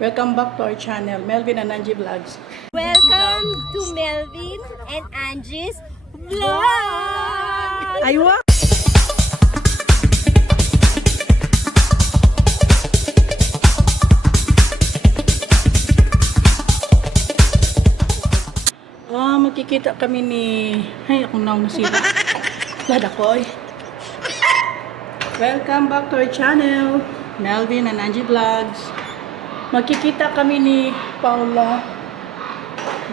Welcome back to our channel, Melvin and Angie Vlogs. Welcome to Melvin and Angie's Vlog! Aywa! Magkikita kami ni... Ay, akong naong nasira. Lada ko eh. Welcome back to our channel, Melvin and Angie Vlogs. Magkikita kami ni Paula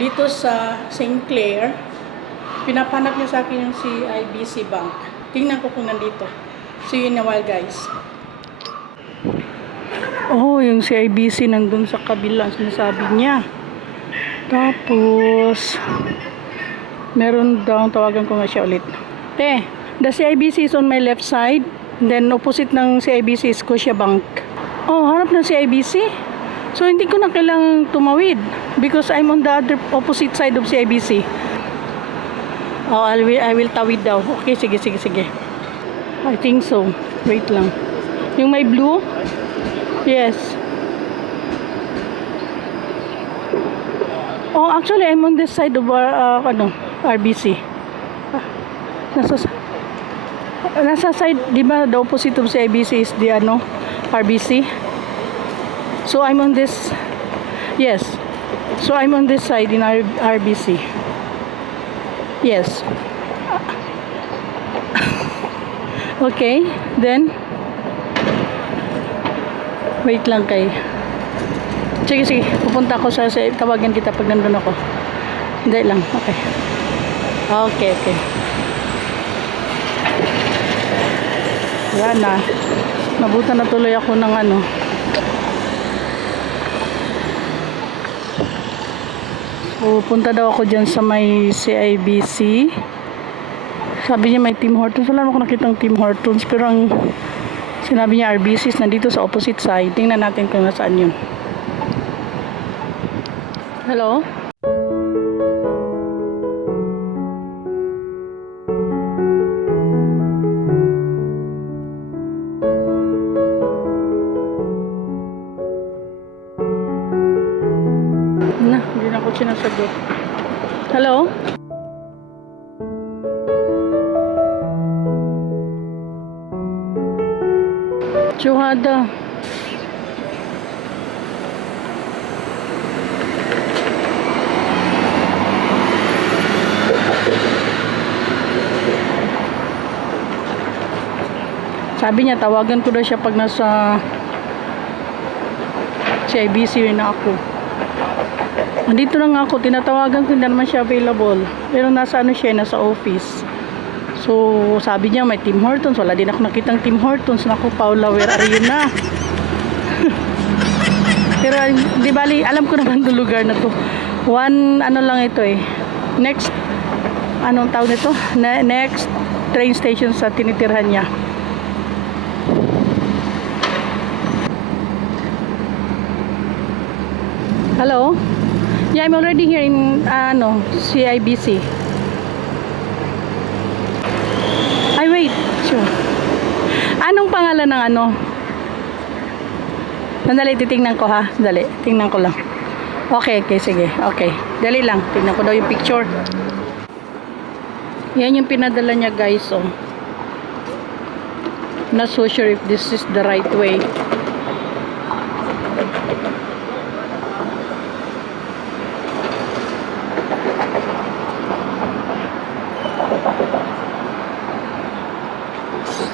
dito sa St. Clair. Pinapanap niya sa akin yung CIBC Bank. Tingnan ko kung nandito. See you in a while, guys. Oh, yung CIBC nandun sa kabila, sinasabi niya. Tapos meron daw, tawagan ko nga siya ulit. The CIBC is on my left side. Then opposite ng CIBC is Scotiabank. Oh, harap ng CIBC. So hindi ko na kailangang tumawid because I'm on the other opposite side of CIBC. Oh, I will tawid daw. Okay, sige. I think so. Wait lang. Yung may blue? Yes. Oh, actually, I'm on this side of RBC. Nasa side, di ba, the opposite of CIBC is the RBC. So I'm on this. Yes. So I'm on this side in RBC. Yes. Okay, then wait lang kay. Sige, pupunta ako sa tawagan kita pag nandun ako. Hindi lang, okay. Okay. Wala na. Nabutan na tuloy ako ng Pupunta daw ako dyan sa may CIBC. Sabi niya may Tim Hortons. Wala ako nakitang Tim Hortons. Pero ang sinabi niya RBC nandito sa opposite side. Tingnan natin kung nasaan yun. Hello? Hindi na ako sinasagot. Hello? Chuhada. Sabi niya, tawagan ko daw siya pag nasa CIBC na ako. Nandito na nga ako, tinatawagan ko, hindi naman siya available. Pero nasa nasa office. So, sabi niya, may Tim Hortons. Wala din ako nakitang Tim Hortons. Naku, Paula, where are you na? Pero, di bali, alam ko naman itong lugar na to. One, lang ito eh. Next, anong tawag nito? Next train station sa tinitirhan niya. Hello? Yeah, I'm already here in CIBC. Ay, wait. Sure. Anong pangalan ng Nandali, titingnan ko ha. Dali, tingnan ko lang. Okay, sige. Okay. Dali lang. Tingnan ko daw yung picture. Yan yung pinadala niya, guys. Oh. Not so sure if this is the right way.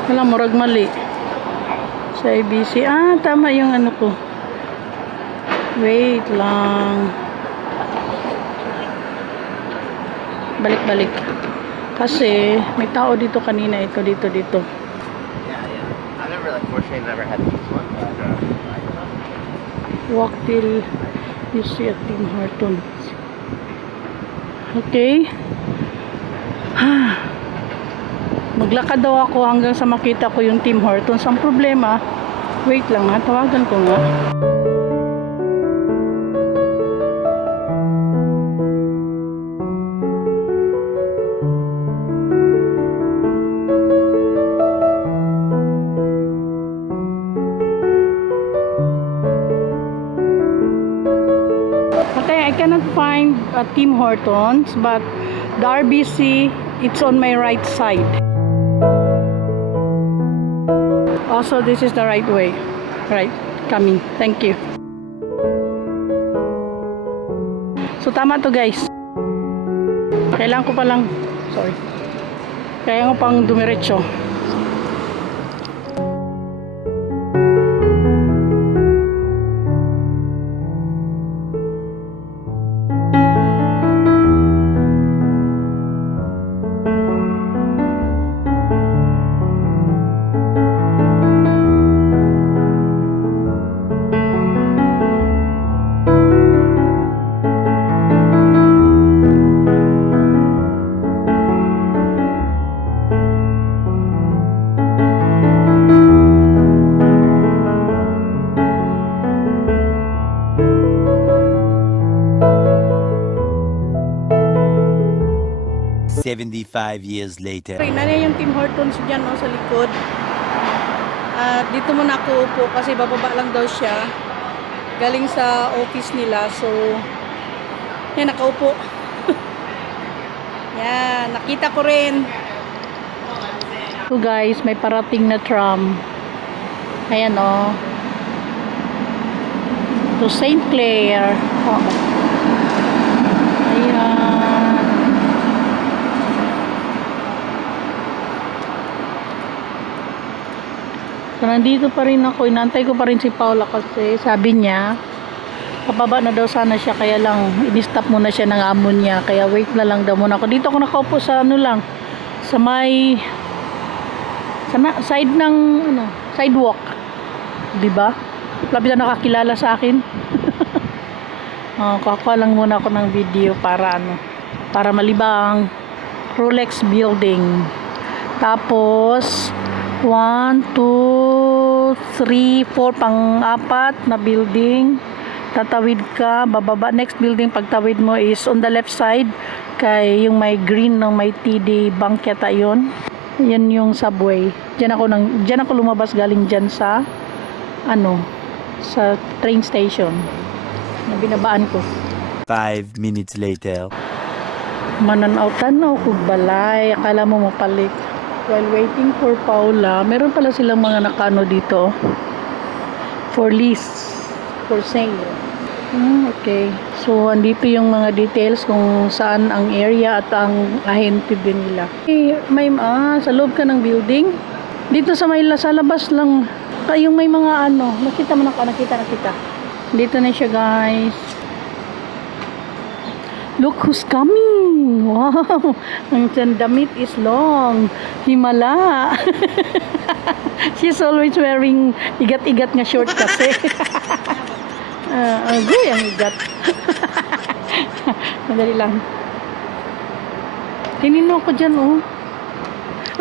Wala, murag mali. Sa ABC. Tama yung ko. Wait lang. Balik. Kasi, may tao dito kanina. Ito, dito. Yeah. I never had this one. Walk till you see a Tim Hortons. Okay. Maglakad daw ako hanggang sa makita ko yung Tim Hortons. Ang problema, wait lang ha, tawagan ko nga. cannot find Tim Hortons, but the RBC, it's on my right side. Also, this is the right way. Right, coming. Thank you. So, tama to guys. Kailangan ko palang, sorry. Kailangan ko pang dumiretso. Years later. Nanay yung Tim Hortons dyan sa likod. At dito muna ako upo kasi bababa lang daw siya. Galing sa office nila. So, yan, nakaupo. Yan, nakita ko rin. So guys, may parating na tram. Ayan to St. Clair. Ayan. So, nandito pa rin ako. Inantay ko pa rin si Paula kasi sabi niya pababa na daw sana siya, kaya lang in-stop muna siya ng amo niya, kaya wait na lang daw muna ako. Dito ako nakaupo sa sa may side ng sidewalk, di ba? Labi na nakakilala sa akin. Kukuha lang muna ako ng video para para malibang. Rolex building, tapos 1, 2, 3, 4, pang-apat na building. Tatawid ka, bababa. Next building, pagtawid mo is on the left side. Kay yung may green ng may TD bank yata yun. Yan yung subway. Diyan ako lumabas galing dyan sa sa train station na binabaan ko. 5 minutes later. Mananaw-tanaw ko balay. Akala mo mapalit. While waiting for Paula, meron pala silang mga nakano dito for lease, for sale. Okay. So, andito yung mga details kung saan ang area at ang ahente din nila. May sa loob ka ng building. Dito sa labas lang. Yung may mga nakita mo nakita. Dito na siya, guys. Look who's coming! Wow! Ang damit is long. Himala! She's always wearing igat-igat nga short kasi. Agoy ang igat. Madali lang. Tinino ko dyan,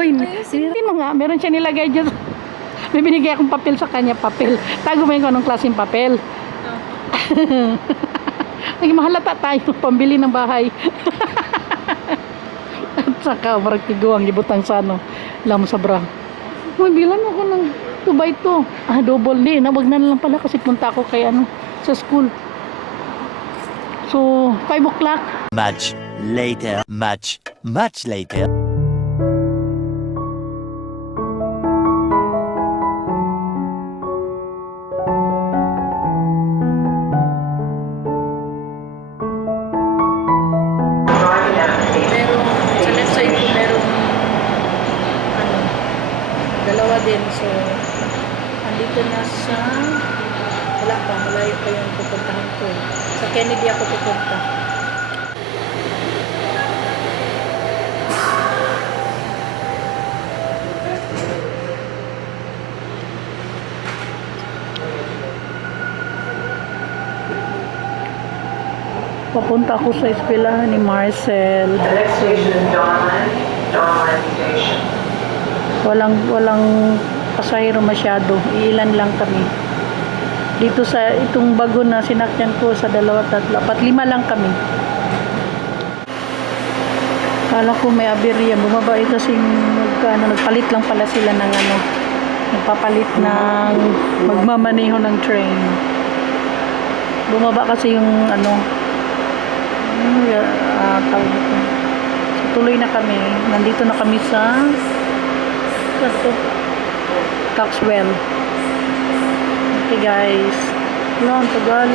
Uy, hindi mo nga. Meron siya nilagay dyan. May binigay akong papel sa kanya. Papel. Tago mo yung anong klaseng papel. Naging mahalata tayo pambili ng bahay. At saka marag tiguang gibutang sa lam sa bra. Bilan ako ng 2x2. Double din. Wag na lang pala kasi punta ako kay sa school. So 5 o'clock. Much later. Dalawa din. So, andito na sa malayo pa yung pupuntahan ko. Sa Kennedy ako pupunta. Papunta ako sa eskwelahan ni Marcel. The next station is Dawnline Station. Walang pasahero masyado. Ilan lang kami. Dito sa itong bago na sinakyan ko sa 2, 3, 4, 5 lang kami. Kala ko may aberya. Bumaba kasi nagpalit lang pala sila ng nagpapalit ng magmamaneho ng train. Bumaba kasi yung tawag ito. So, tuloy na kami. Nandito na kami sa Coxwell. Okay guys. Wala, ang tagal.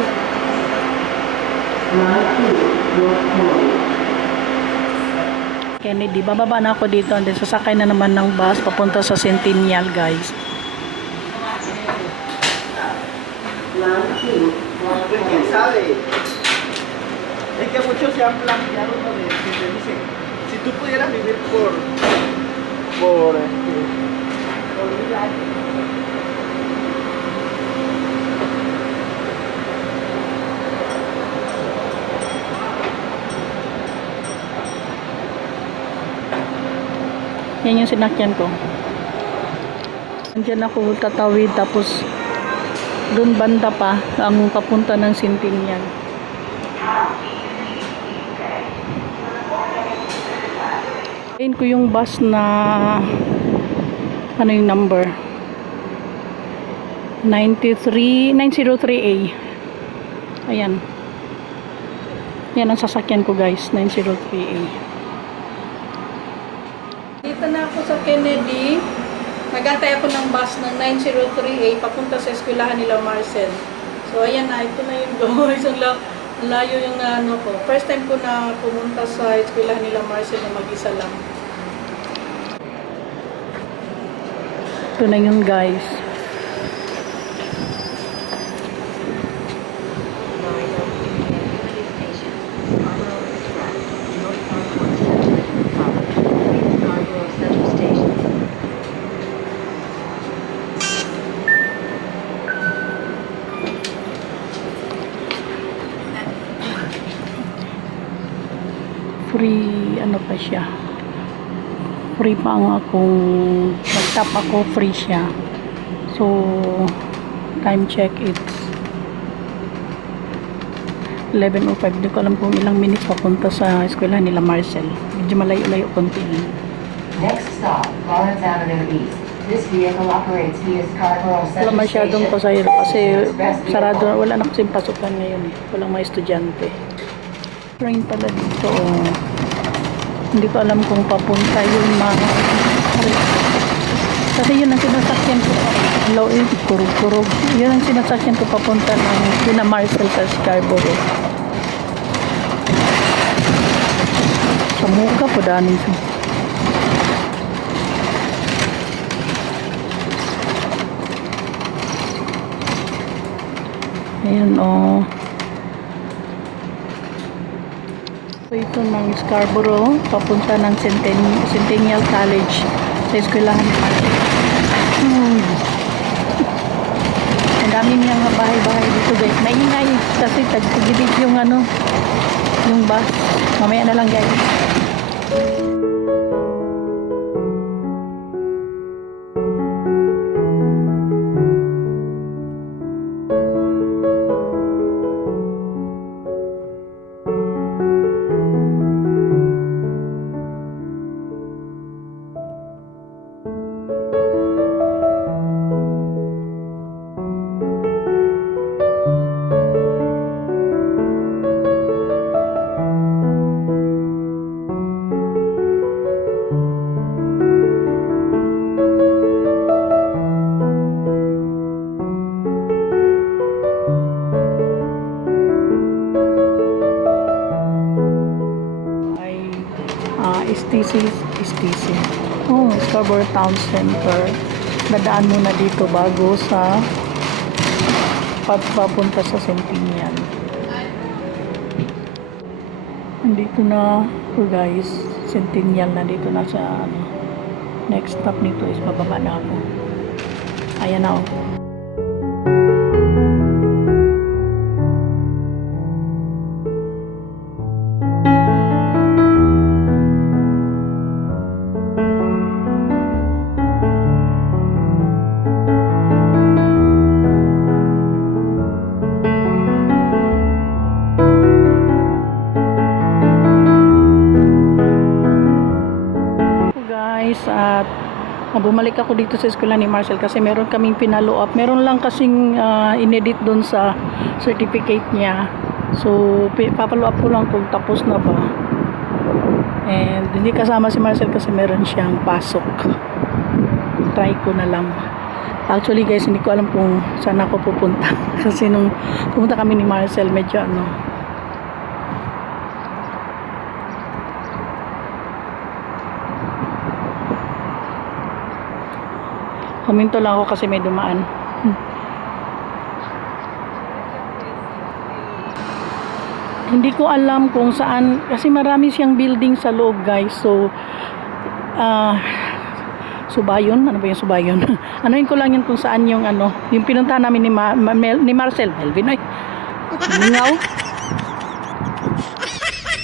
Kennedy, bababa na ako dito and then sasakay na naman ng bus papunta sa Centennial guys. ¿Quién sabe? Es que muchos se han planteado lo de que te dicen, si tú pudieras vivir por 1000 años. Yan yung sinakyan ko. Diyan ako tatawid tapos doon banda pa ang papunta ng Centennial. Ayun ko yung bus na ano yung number 903A. Ayan. Yan ang sasakyan ko guys, 903A. Dito na ako sa Kennedy. Nagantay ako ng bus ng 903A papunta sa eskwelahan nila Marcel. So ayan na, ito na yung guys. Ang layo yung ano ko. First time ko na pumunta sa eskwelahan nila Marcel na mag-isa lang. Ito na yung guys. Free ano pa siya, free pa ang akong mag-tap ako, free siya. So time check, it's 11:05. Hindi ko alam kung ilang minutes papunta sa eskwela nila Marcel. Medyo malayo-layo konti lang. Next stop, Lawrence Avenue East. This vehicle operates via Scarborough Wala Central masyadong Station. pasahero kasi sarado, wala na kasing pasukan ngayon eh. Walang mga estudyante. Train pala dito, oh. Hindi ko alam kung papunta yung mga kasi yun ang sinasakyan ko low kurog-kurog, yun ang sinasakyan ko papunta ng Pina Marcel sa Scarborough. Sa muka po danin siya. Ayan, oh. So ito ng Scarborough, papunta ng Centennial College sa eskwelahan ni Marcel. Ang daming niyang bahay-bahay dito guys. Maingay kasi tagpagibig yung ano, yung bus. Mamaya na lang guys. STC. Oh, Scarborough Town Center. Dadaan muna dito bago sa papunta sa Centennial. Nandito na po guys. Centennial na dito na sa ano. Next stop nito is bababa na ako. Ayan na ako. At bumalik ako dito sa eskwela ni Marcel kasi meron kaming pinalo up. Meron lang kasing inedit doon sa certificate niya. So, papalo up ko lang kung tapos na ba. And hindi kasama si Marcel kasi meron siyang pasok. Try ko na lang. Actually guys, hindi ko alam kung saan ako pupunta. Kasi nung pumunta kami ni Marcel, medyo huminto lang ako kasi may dumaan. Hindi ko alam kung saan, kasi marami siyang building sa loob guys. So, Subayon? Ano ba yung Subayon? Anuhin ko lang yun kung saan yung yung pinuntahan namin ni Marcel. Melvin, ay. Lingaw.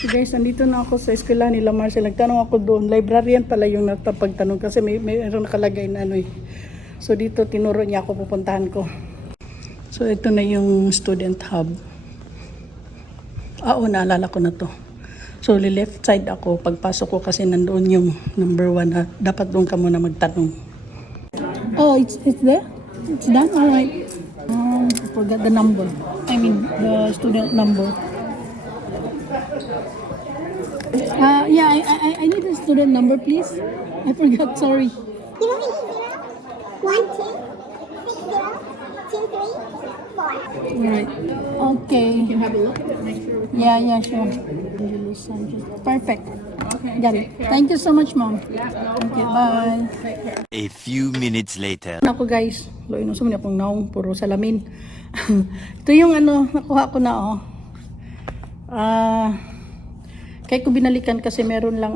So guys, nandito na ako sa eskwela nila Marcel. Nagtanong ako doon. Librarian pala yung natapagtanong kasi mayroon nakalagay na So dito tinuro niya ako pupuntahan ko. So ito na yung student hub. Oo, naalala ko na to. So, left side ako. Pagpasok ko kasi nandoon yung number 1 na dapat doon ka muna magtanong. Oh, it's there? It's done? Alright. I forgot the number. I mean, the student number. Yeah, I need the student number, please. I forgot, sorry. 080-1-2-6-0-2-3-4. Alright. Okay. You can have a look at it, make sure. Yeah, sure. Perfect. Okay. Got it. Thank you so much, Mom. Thank you. Bye. A few minutes later. Ako guys, loy no sumini akong naong puro salamin. Ito yung nakuha ko na kaya ko binalikan kasi meron lang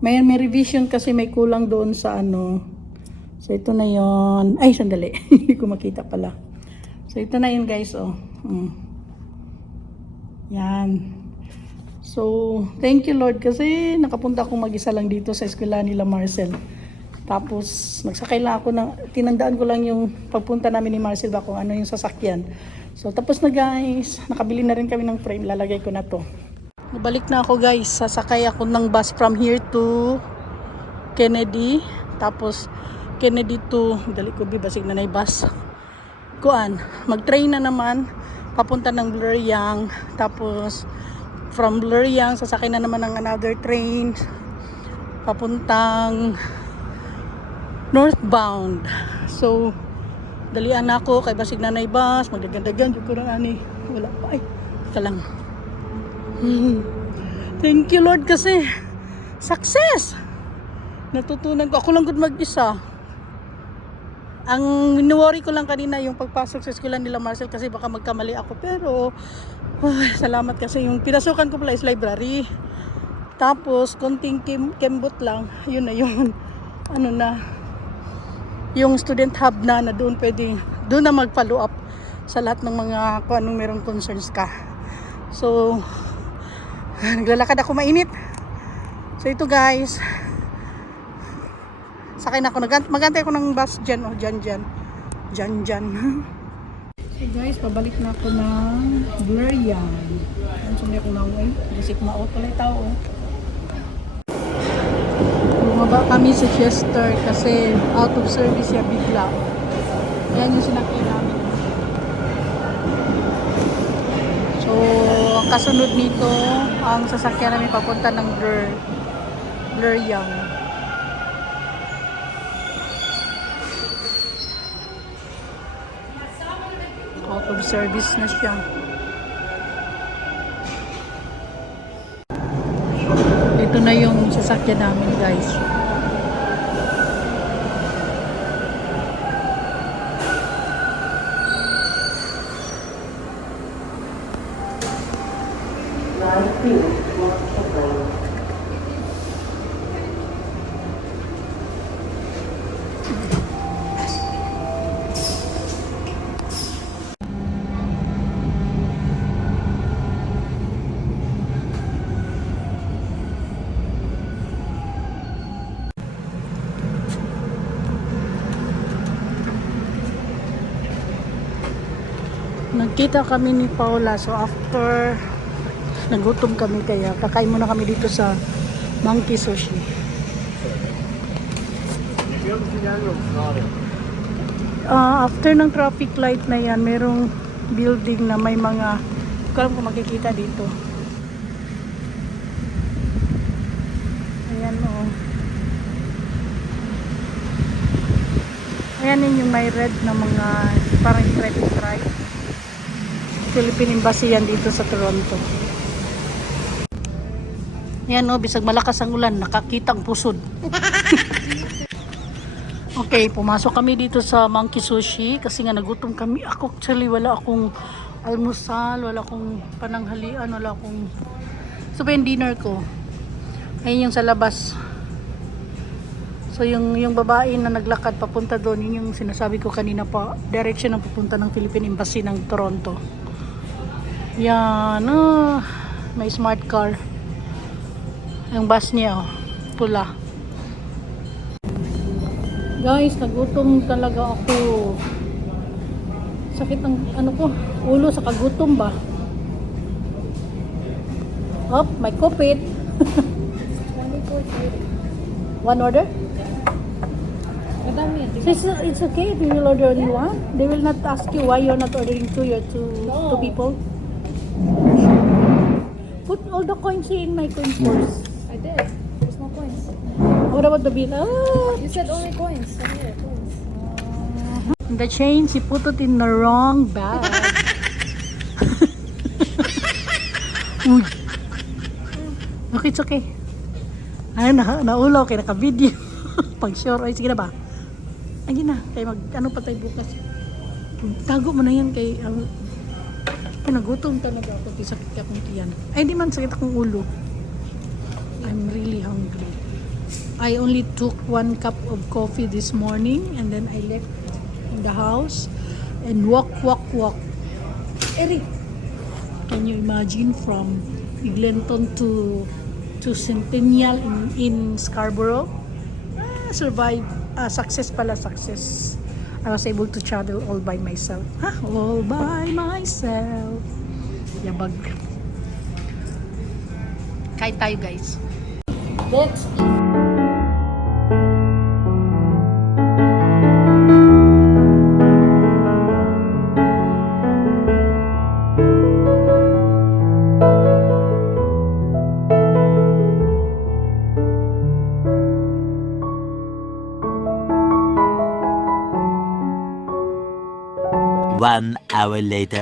may revision kasi may kulang doon sa So ito na yon. Ay, sandali. Hindi ko makita pala. So ito na yun guys, Yan. So, thank you Lord kasi nakapunta akong mag-isa lang dito sa eskwela nila Marcel. Tapos, nagsakay lang ako tinandaan ko lang yung pagpunta namin ni Marcel ba kung ano yung sasakyan. So, tapos na guys, nakabili na rin kami ng frame, lalagay ko na to. Nabalik na ako guys, sasakay ako ng bus from here to Kennedy. Tapos, Kennedy to, dali ko bibasig na bus. Mag-train na naman, papunta ng Bluriang. Tapos, from Bluriang, sasakay na naman ng another train papuntang northbound. So, dalian na ako kay basig na bus, magdagandagan jud ko na wala pa ay ika lang. Thank you Lord kasi success. Natutunan ko, ako lang gud mag-isa. Ang worry ko lang kanina yung pagpasok sa eskwela nila Marcel kasi baka magkamali ako, pero salamat kasi yung pinasukan ko pala is library. Tapos konting kembot lang, yun na yung yung student hub na doon doon na mag-follow up sa lahat ng mga kung anong merong concerns ka. So naglalakad ako, mainit. So ito guys, sakay na ako, magantay ako ng bus dyan, dyan. So guys, pabalik na ako ng Bluriang. Ang sumili ako na kasi kumaot pala yung tao. Bumaba kami sa Chester kasi out of service siya bigla. Ayan yung sinakay namin. So, ang kasunod nito, ang sasakyan namin papunta ng Bluriang. Out of service na siya. Ito na yung sasakyan namin guys. Nagkita kami ni Paula, so after nagutom kami kaya kakain muna kami dito sa Monkey Sushi. After ng traffic light na yan, merong building na may mga Hindi ko alam kung makikita dito. Ayan o. Ayan yun yung may red na mga parang red stripe. Philippine Embassy yan dito sa Toronto. Ayan o, bisag malakas ang ulan, nakakita ang pusod. Okay, pumasok kami dito sa Monkey Sushi kasi nga nagutom kami. Ako actually wala akong almusal, wala akong pananghalian, wala akong... So pa yung dinner ko. Ayun yung sa labas. So yung babae na naglakad papunta doon, yun yung sinasabi ko kanina pa, direction ng papunta ng Philippine Embassy ng Toronto. Yan, may smart car. Yung bus niya, pula. Guys, nagutom talaga ako. Sakit ang ko, ulo sa kagutom ba? Oh, may kupit. One order? So it's okay if you will order only one. They will not ask you why you're not ordering two. You're two people. Put all the coins in my coin purse. I did. There's no coins. What about the bill? Ah, You said only coins. So here, coins. the change, he put it in the wrong bag. Uy. Okay, it's okay. Ay, naulaw kay naka-video. Pag sure, ay sige na ba? Ay, na. Kay ano pa tayo bukas. Tago mo na yan kay nagutom talaga ako. Sakit ka kung tiyan. Ay, di man sakit akong ulo. I'm really hungry. I only took 1 cup of coffee this morning and then I left in the house and walk. Eric, can you imagine from Eglinton to Centennial in Scarborough? Survive. Success pala, success. I was able to travel all by myself. All by myself. Yabag. Kain tayo, guys. Let's eat. One hour later.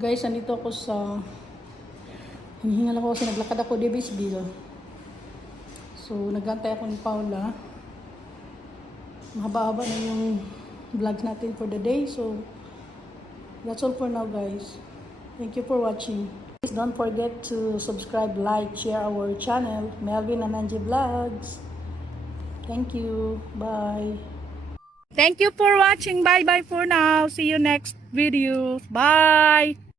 Guys, andito ako sa hinihingal ako kasi naglakad ako di Bisbee. So, nagantay ako ni Paula. Mahaba-haba na yung vlog natin for the day. So, that's all for now, guys. Thank you for watching. Please don't forget to subscribe, like, share our channel, Melvin and Angie Vlogs. Thank you. Bye. Thank you for watching. Bye-bye for now. See you next video. Bye.